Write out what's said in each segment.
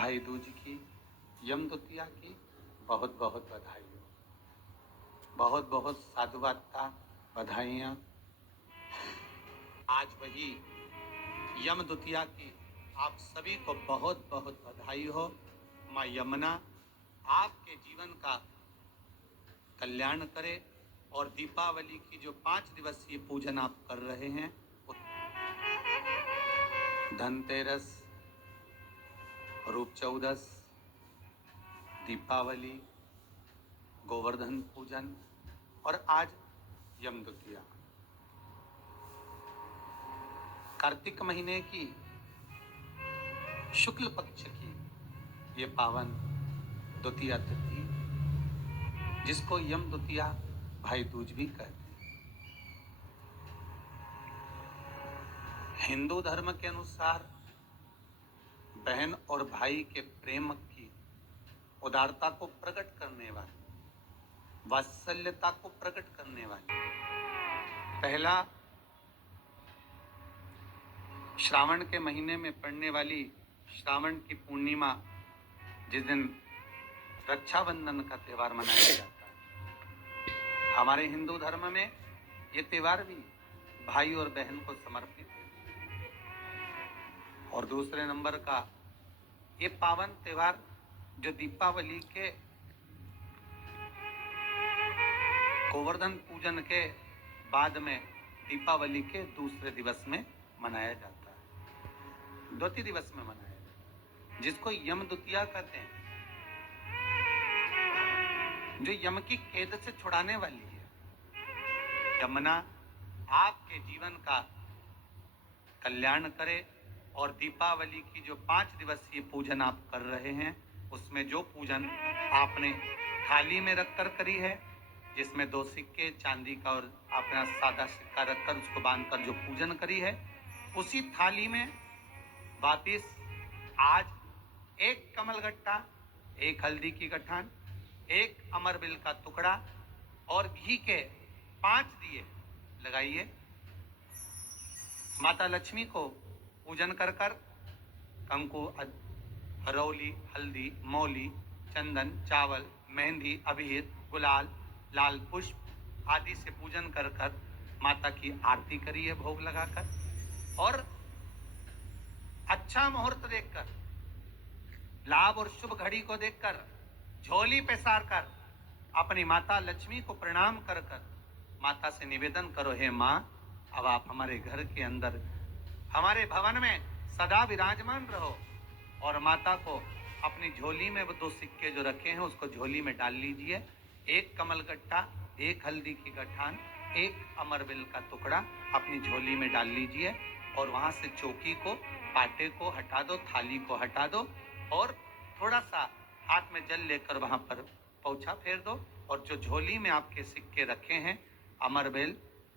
भाई दूज की, यम द्वितीया की बहुत बहुत बधाई हो। बहुत बहुत साधुवादता, बधाइयाँ। आज वही यम द्वितीया की आप सभी को बहुत बहुत बधाई हो। माँ यमुना आपके जीवन का कल्याण करे और दीपावली की जो 5 दिवसीय पूजन आप कर रहे हैं, धनतेरस, रूप चौदस, दीपावली, गोवर्धन पूजन और आज यम द्वितीया, कार्तिक महीने की शुक्ल पक्ष की ये पावन द्वितीया तिथि, जिसको यम द्वितीया भाई दूज भी कहते हैं। हिंदू धर्म के अनुसार बहन और भाई के प्रेम की उदारता को प्रकट करने वाली, वात्सल्यता को प्रकट करने वाली पहला श्रावण के महीने में पड़ने वाली श्रावण की पूर्णिमा, जिस दिन रक्षाबंधन का त्यौहार मनाया जाता है। हमारे हिंदू धर्म में ये त्यौहार भी भाई और बहन को समर्पित है। और दूसरे नंबर का ये पावन त्यौहार जो दीपावली के गोवर्धन पूजन के बाद में दीपावली के दूसरे दिवस में मनाया जाता है, द्वितीय दिवस में मनाया जाता है, जिसको यम द्वितीया कहते हैं, जो यम की कैद से छुड़ाने वाली है। यमुना आपके जीवन का कल्याण करे और दीपावली की जो 5 दिवसीय पूजन आप कर रहे हैं, उसमें जो पूजन आपने थाली में रखकर करी है, जिसमें 2 सिक्के चांदी का और अपना सादा सिक्का रखकर उसको बांधकर जो पूजन करी है, उसी थाली में वापिस आज एक कमलगट्टा, एक हल्दी की गठान, एक अमरबिल का टुकड़ा और घी के 5 दिए लगाइए। माता लक्ष्मी को पूजन कर कर कंकु, हरौली, हल्दी, मौली, चंदन, चावल, मेहंदी, अबीर, गुलाल, लाल पुष्प आदि से पूजन कर कर माता की आरती करिए भोग लगाकर। और अच्छा मुहूर्त देखकर, लाभ और शुभ घड़ी को देखकर झोली पे सार कर अपनी माता लक्ष्मी को प्रणाम कर कर माता से निवेदन करो, हे माँ, अब आप हमारे घर के अंदर, हमारे भवन में सदा विराजमान रहो। और माता को अपनी झोली में वो 2 सिक्के जो रखे हैं उसको झोली में डाल लीजिए। एक कमलगट्टा, एक हल्दी की गठान, एक अमरबिल का टुकड़ा अपनी झोली में डाल लीजिए और वहां से चौकी को, पाटे को हटा दो, थाली को हटा दो और थोड़ा सा हाथ में जल लेकर वहां पर पोंछा फेर दो। और जो झोली में आपके सिक्के रखे हैं, अमरबिल,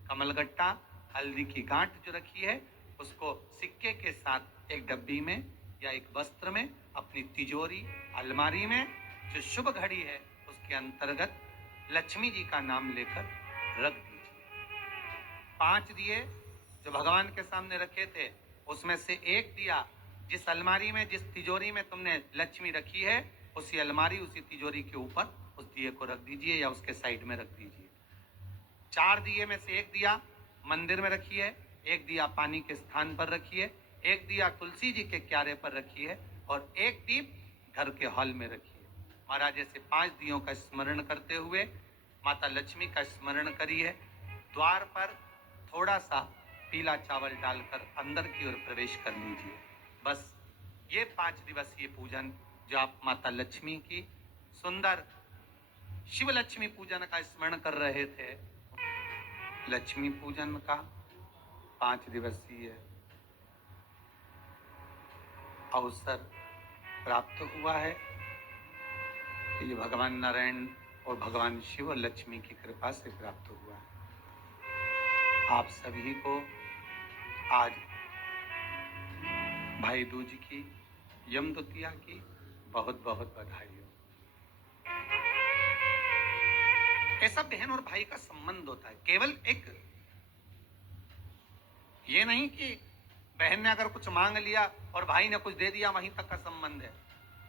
कमलगट्टा, हल्दी की गांठ जो रखी है, उसको सिक्के के साथ एक डब्बी में या एक वस्त्र में अपनी तिजोरी, अलमारी में जो शुभ घड़ी है उसके अंतर्गत लक्ष्मी जी का नाम लेकर रख दीजिए। 5 दिए जो भगवान के सामने रखे थे, उसमें से एक दिया जिस अलमारी में, जिस तिजोरी में तुमने लक्ष्मी रखी है, उसी अलमारी, उसी तिजोरी के ऊपर उस दिए को रख दीजिए या उसके साइड में रख दीजिए। 4 दिए में से एक दिया मंदिर में रखिए, एक दिया पानी के स्थान पर रखिए, एक दिया तुलसी जी के क्यारे पर रखिए और एक दीप घर के हॉल में रखिए। महाराज ऐसे 5 दियों का स्मरण करते हुए माता लक्ष्मी का स्मरण करिए। द्वार पर थोड़ा सा पीला चावल डालकर अंदर की ओर प्रवेश कर लीजिए। बस ये 5 दिवसीय पूजन जो आप माता लक्ष्मी की सुंदर शिव लक्ष्मी पूजन का स्मरण कर रहे थे, लक्ष्मी पूजन का 5 दिवसीय अवसर प्राप्त हुआ है। ये भगवान नारायण और भगवान शिव और लक्ष्मी की कृपा से प्राप्त हुआ है। आप सभी को आज भाई दूज की, यम द्वितीया की बहुत बहुत बधाई हो। ऐसा बहन और भाई का संबंध होता है, केवल एक ये नहीं कि बहन ने अगर कुछ मांग लिया और भाई ने कुछ दे दिया, वहीं तक का संबंध है।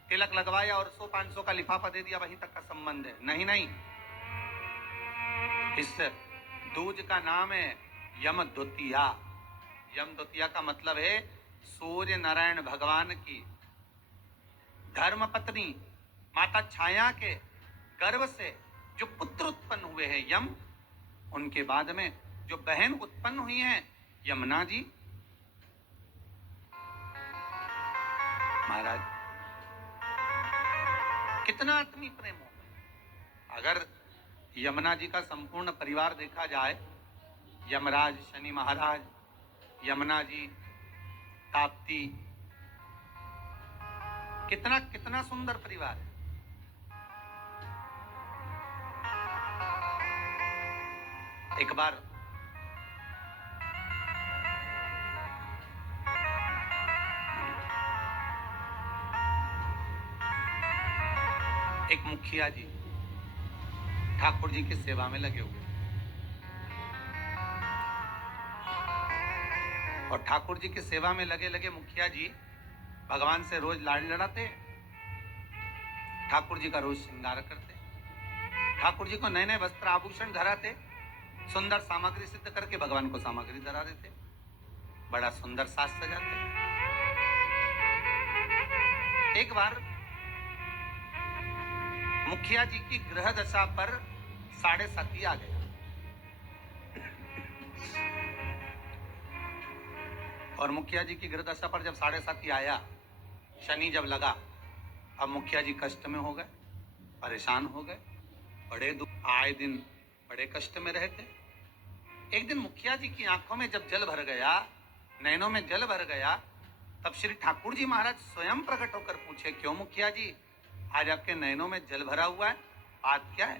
तिलक लगवाया और 100-500 का लिफाफा दे दिया, वहीं तक का संबंध है। नहीं नहीं, इस दूज का नाम है यम द्वितीया। यम द्वितीया का मतलब है सूर्य नारायण भगवान की धर्म पत्नी माता छाया के गर्भ से जो पुत्र उत्पन्न हुए हैं यम, उनके बाद में जो बहन उत्पन्न हुई हैं यमुना जी। महाराज कितना आत्मी प्रेम होगा अगर यमुना जी का संपूर्ण परिवार देखा जाए, यमराज, शनि महाराज, यमुना जी, ताप्ती, कितना कितना सुंदर परिवार है। एक बार एक मुखिया जी ठाकुर जी की सेवा में लगे हुए और ठाकुर जी की सेवा में लगे लगे मुखिया जी भगवान से रोज लाड़ लड़ाते, ठाकुर जी का रोज श्रृंगार करते, ठाकुर जी को नए नए वस्त्र आभूषण धराते, सुंदर सामग्री सिद्ध करके भगवान को सामग्री धरा देते, बड़ा सुंदर साज सजाते। एक बार मुखिया जी की ग्रह दशा पर 7.5 आ गया और मुखिया जी की ग्रह दशा पर जब 7.5 आया, शनि जब लगा, अब मुखिया जी कष्ट में हो गए, परेशान हो गए, बड़े दुख, आए दिन बड़े कष्ट में रहते। एक दिन मुखिया जी की आंखों में जब जल भर गया, नैनों में जल भर गया, तब श्री ठाकुर जी महाराज स्वयं प्रकट होकर पूछे, क्यों मुखिया जी आज आपके नैनों में जल भरा हुआ है, बात क्या है?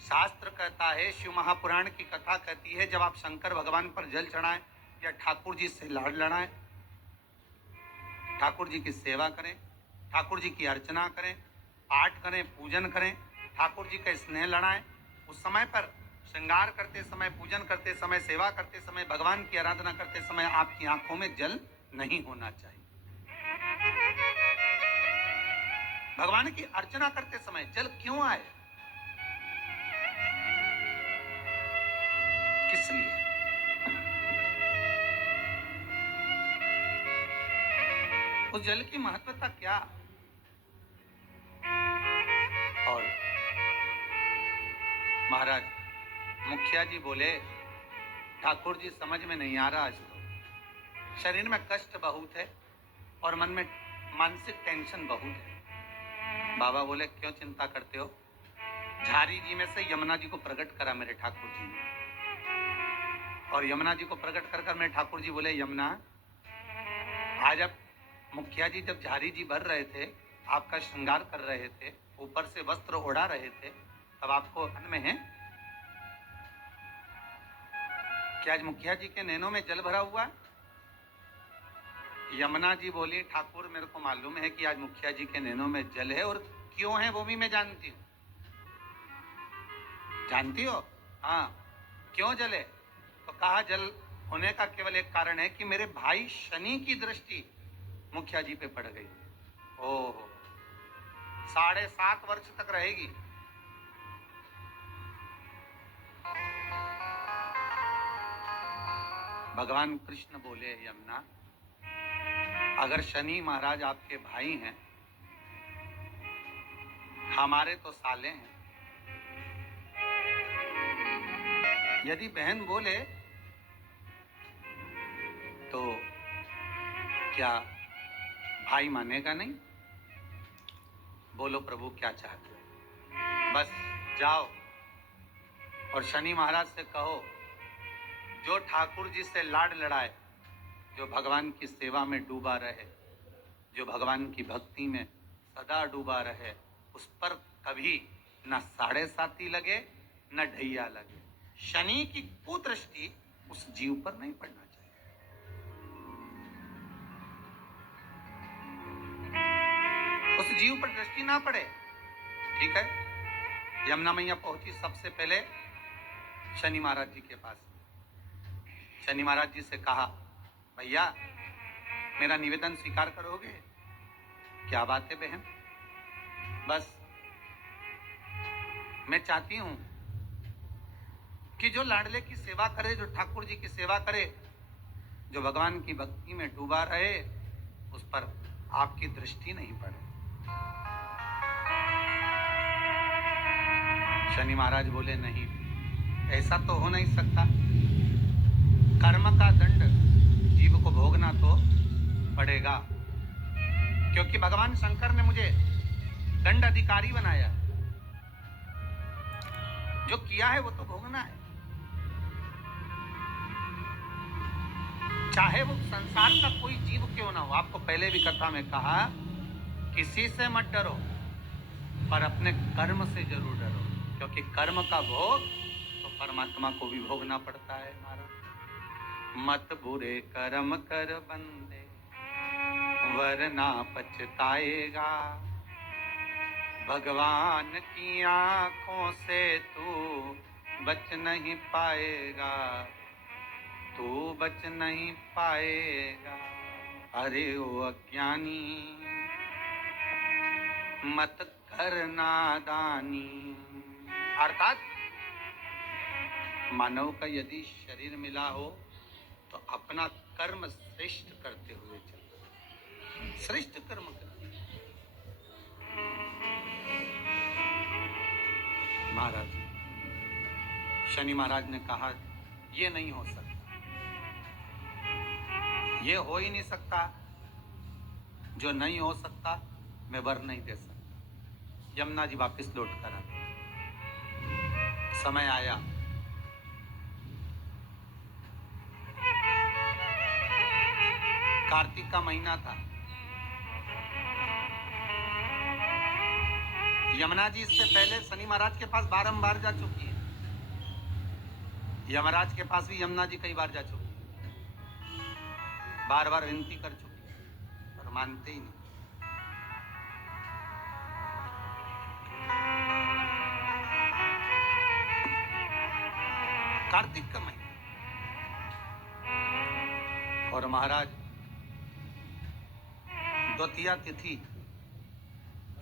शास्त्र कहता है, शिव महापुराण की कथा कहती है, जब आप शंकर भगवान पर जल चढ़ाएं या ठाकुर जी से लाड़ लड़ाएं, ठाकुर जी की सेवा करें, ठाकुर जी की अर्चना करें, पाठ करें, पूजन करें, ठाकुर जी का स्नेह लड़ाएं, उस समय पर श्रृंगार करते समय, पूजन करते समय, सेवा करते समय, भगवान की आराधना करते समय आपकी आंखों में जल नहीं होना चाहिए। भगवान की अर्चना करते समय जल क्यों आए, किस लिए? उस जल की महत्वता क्या? और महाराज मुखिया जी बोले, ठाकुर जी समझ में नहीं आ रहा, आज तो शरीर में कष्ट बहुत है और मन में मानसिक टेंशन बहुत है। बाबा बोले, क्यों चिंता करते हो? झारी जी में से यमुना जी को प्रकट करा मेरे ठाकुर जी ने, और यमुना जी को प्रकट कर मेरे ठाकुर जी बोले, यमुना आज अब मुखिया जी जब झारी जी भर रहे थे, आपका श्रृंगार कर रहे थे, ऊपर से वस्त्र ओढ़ा रहे थे, तब आपको मन में है कि आज मुखिया जी के नैनों में जल भरा हुआ है? यमुना जी बोली, ठाकुर मेरे को मालूम है कि आज मुखिया जी के नैनों में जल है, और क्यों है वो भी मैं जानती हूँ। जानती हो? हाँ, क्यों जले? तो कहा, जल होने का केवल एक कारण है कि मेरे भाई शनि की दृष्टि मुखिया जी पे पड़ गई। ओह, 7.5 वर्ष तक रहेगी। भगवान कृष्ण बोले, यमुना अगर शनि महाराज आपके भाई हैं, हमारे तो साले हैं, यदि बहन बोले तो क्या भाई मानेगा नहीं? बोलो प्रभु क्या चाहते हो? बस जाओ और शनि महाराज से कहो, जो ठाकुर जी से लाड़ लड़ाए, जो भगवान की सेवा में डूबा रहे, जो भगवान की भक्ति में सदा डूबा रहे, उस पर कभी न 7.5 लगे न ढैया लगे। शनि की कुदृष्टि उस जीव पर नहीं पड़ना चाहिए। उस जीव पर दृष्टि ना पड़े। ठीक है, यमुना मैया पहुंची सबसे पहले शनि महाराज जी के पास। शनि महाराज जी से कहा, भैया मेरा निवेदन स्वीकार करोगे? क्या बात है बहन? बस मैं चाहती हूं कि जो लाडले की सेवा करे, जो ठाकुर जी की सेवा करे, जो भगवान की भक्ति में डूबा रहे, उस पर आपकी दृष्टि नहीं पड़े। शनि महाराज बोले नहीं, ऐसा तो हो नहीं सकता। कर्म का दंड जीव को भोगना तो पड़ेगा, क्योंकि भगवान शंकर ने मुझे दंड अधिकारी बनाया। जो किया है वो तो भोगना है, चाहे वो संसार का कोई जीव क्यों ना हो। आपको पहले भी कथा में कहा, किसी से मत डरो, पर अपने कर्म से जरूर डरो, क्योंकि कर्म का भोग तो परमात्मा को भी भोगना पड़ता है। महाराज, मत बुरे कर्म कर बंदे, वरना पछताएगा। भगवान की आंखों से तू बच नहीं पाएगा, तू बच नहीं पाएगा। अरे ओ अज्ञानी, मत कर नादानी। अर्थात मानव का यदि शरीर मिला हो तो अपना कर्म श्रेष्ठ करते हुए चलना, श्रेष्ठ कर्म करना। महाराज, शनि महाराज ने कहा ये नहीं हो सकता, ये हो ही नहीं सकता। जो नहीं हो सकता मैं वर नहीं दे सकता। यमुना जी वापस लौट कर आ, समय आया, कार्तिक का महीना था। यमुना जी इससे पहले शनि महाराज के पास बारंबार जा चुकी है। यमराज के पास भी यमुना जी कई बार जा चुकी है, बार बार विनती कर चुकी है, पर मानते ही नहीं। कार्तिक का महीना और महाराज द्वितीया तिथि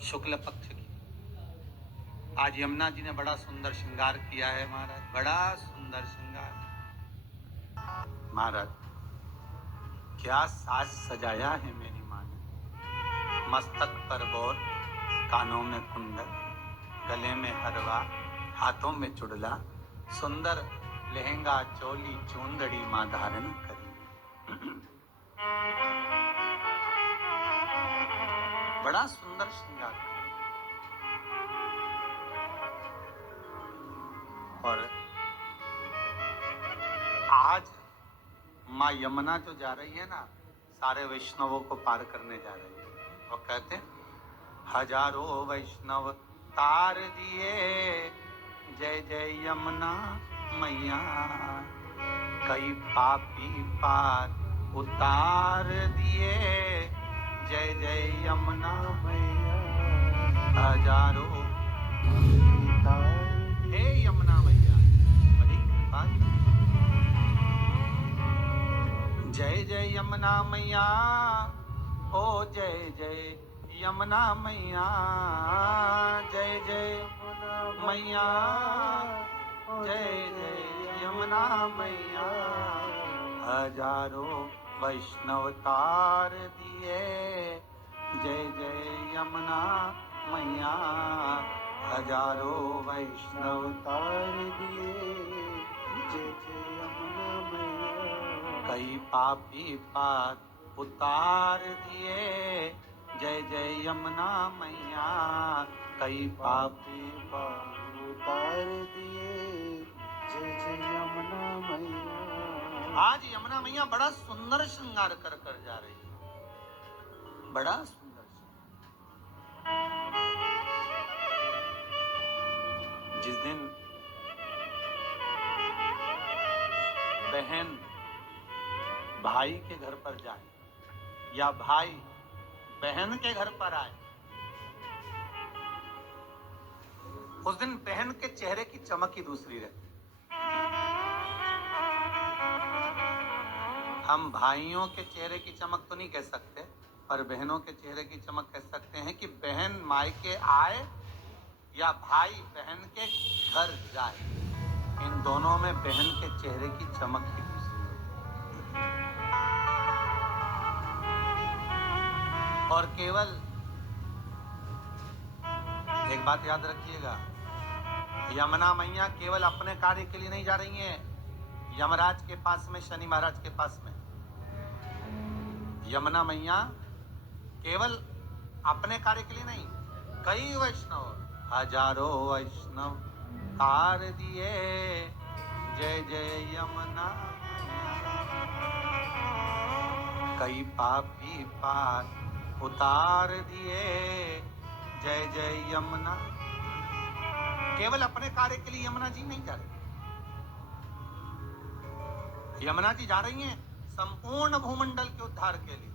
शुक्ल पक्ष की। आज यमुना जी ने बड़ा सुंदर श्रृंगार किया है महाराज, बड़ा सुंदर श्रृंगार। महाराज, क्या साज सजाया है मेरी माँ ने। मस्तक पर बोर, कानों में कुंडल, गले में हरवा, हाथों में चुड़ला, सुंदर लहंगा चोली चूंदड़ी माँ धारण करी। बड़ा सुंदर श्रृंगार। और आज माँ यमुना जो जा रही है ना, सारे वैष्णवों को पार करने जा रही है। वो कहते हजारों वैष्णव तार दिए, जय जय यमुना मैया। कई पापी पार उतार दिए, जय जय यमुना मैया। हजारों हे यमुना मैया, बड़ी कृपा। जय जय यमुना मैया, ओ जय जय यमुना मैया। जय जय मैया, जय जय यमुना मैया। हजारों वैष्णव तार दिए, जय जय यमुना मैया। हजारों वैष्णव तार दिए, जय जय यमुना मैया। कई पापी पार उतार दिए, जय जय यमुना मैया। कई पापी पार उतार दिए, जय जय यमुना मैया। आज यमुना मैया बड़ा सुंदर श्रृंगार कर कर जा रही है, बड़ा सुंदर। जिस दिन बहन भाई के घर पर जाए या भाई बहन के घर पर आए, उस दिन बहन के चेहरे की चमक ही दूसरी रहती। हम भाइयों के चेहरे की चमक तो नहीं कह सकते, पर बहनों के चेहरे की चमक कह सकते हैं कि कि बहन मायके आए या भाई बहन के घर जाए, इन दोनों में बहन के चेहरे की चमक ही दूसरी होती है। और केवल एक बात याद रखिएगा, यमुना मैया केवल अपने कार्य के लिए नहीं जा रही हैं यमराज के पास में, शनि महाराज के पास में। यमुना मैया केवल अपने कार्य के लिए नहीं, कई वैष्णव, हजारों वैष्णव तार दिए, जय जय यमुना, कई पापी पार उतार दिए, जय जय यमुना। केवल अपने कार्य के लिए यमुना जी नहीं जा रही, यमुना जी जा रही हैं संपूर्ण भूमंडल के उद्धार के लिए।